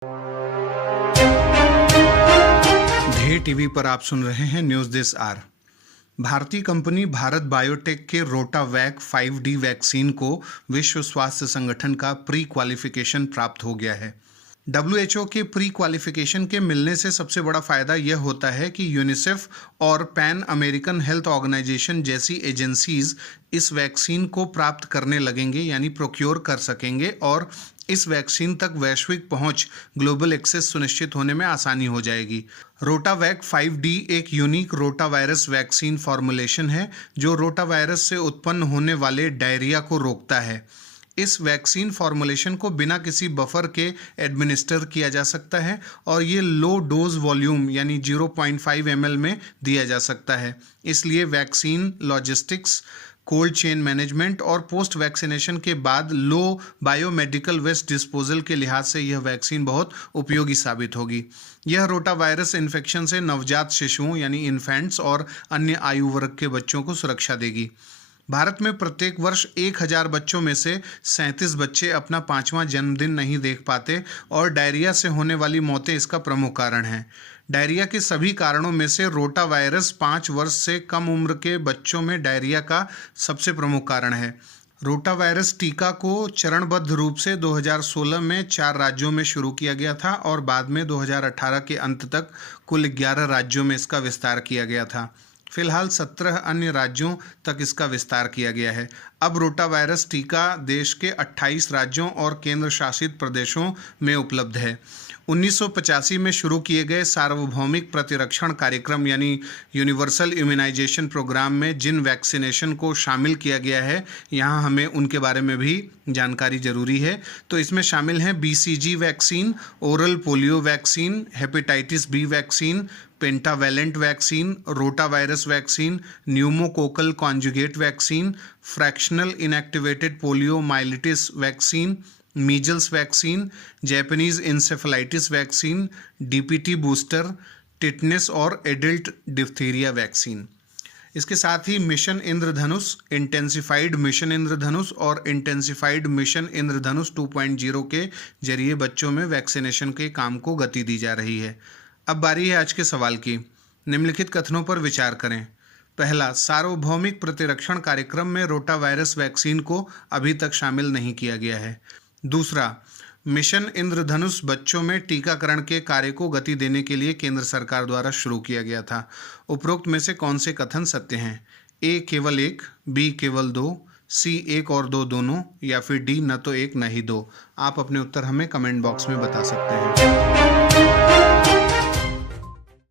ढे TV पर आप सुन रहे हैं न्यूज दिस आर। भारतीय कंपनी भारत बायोटेक के रोटावैक 5D वैक्सीन को विश्व स्वास्थ्य संगठन का प्री क्वालिफिकेशन प्राप्त हो गया है। WHO के प्री क्वालिफिकेशन के मिलने से सबसे बड़ा फायदा यह होता है कि यूनिसेफ और पैन अमेरिकन हेल्थ ऑर्गेनाइजेशन जैसी एजेंसीज इस वैक्सीन को प्राप्त करने लगेंगे, यानी प्रोक्योर कर सकेंगे, और इस वैक्सीन तक वैश्विक पहुंच, ग्लोबल एक्सेस सुनिश्चित होने में आसानी हो जाएगी। रोटावैक 5D एक यूनिक रोटावायरस वैक्सीन फॉर्मुलेशन है जो रोटावायरस से उत्पन्न होने वाले डायरिया को रोकता है। इस वैक्सीन फॉर्मुलेशन को बिना किसी बफर के एडमिनिस्टर किया जा सकता है और ये लो डोज वॉल्यूम यानी 0.5 ml में दिया जा सकता है। इसलिए vaccine logistics, cold chain management और पोस्ट वैक्सीनेशन के बाद लो बायोमेडिकल वेस्ट डिस्पोजल के लिहाज से यह वैक्सीन बहुत उपयोगी साबित होगी। यह रोटावायरस इन्फेक्शन से नवजात शिशुओं यानी इन्फेंट्स और अन्य आयु वर्ग के बच्चों को सुरक्षा देगी। भारत में प्रत्येक वर्ष 1000 बच्चों में से 37 बच्चे अपना 5वां जन्मदिन नहीं देख पाते और डायरिया से होने वाली मौतें इसका प्रमुख कारण हैं। डायरिया के सभी कारणों में से रोटावायरस 5 वर्ष से कम उम्र के बच्चों में डायरिया का सबसे प्रमुख कारण है। रोटावायरस टीका को चरणबद्ध रूप से 2016 में 4 राज्यों में शुरू किया गया था और बाद में 2018 के अंत तक कुल 11 राज्यों में इसका विस्तार किया गया था। फिलहाल 17 अन्य राज्यों तक इसका विस्तार किया गया है। अब रोटावायरस टीका देश के 28 राज्यों और केंद्र शासित प्रदेशों में उपलब्ध है। 1985 में शुरू किए गए सार्वभौमिक प्रतिरक्षण कार्यक्रम यानी यूनिवर्सल इम्यूनाइजेशन प्रोग्राम में जिन वैक्सीनेशन को शामिल किया गया है, यहाँ हमें उनके बारे में भी जानकारी जरूरी है। तो इसमें शामिल हैं BCG vaccine, oral polio vaccine, hepatitis B vaccine, pentavalent vaccine, rotavirus vaccine, pneumococcal conjugate vaccine, fractional inactivated poliomyelitis vaccine, measles vaccine, Japanese encephalitis vaccine, DPT booster, tetanus और एडल्ट डिप्थीरिया वैक्सीन। इसके साथ ही mission Indradhanush, intensified mission Indradhanush और intensified mission इंद्रधनुष 2.0 के जरिए बच्चों में vaccination के काम को गति दी जा रही है। अब बारी है आज के सवाल की। निम्नलिखित कथनों पर विचार करें। पहला, सार्वभौमिक प्रतिरक्षण कार्यक्रम में रोटावायरस वैक्सीन को अभी तक शामिल नहीं किया गया है। दूसरा, मिशन इंद्रधनुष बच्चों में टीकाकरण के कार्य को गति देने के लिए केंद्र सरकार द्वारा शुरू किया गया था। उपरोक्त में से कौन से कथन सत्य हैं? A केवल 1, B केवल 2, C 1 और 2 दोनों, या फिर D न तो 1 न ही 2। आप अपने उत्तर हमें कमेंट बॉक्स में बता सकते हैं।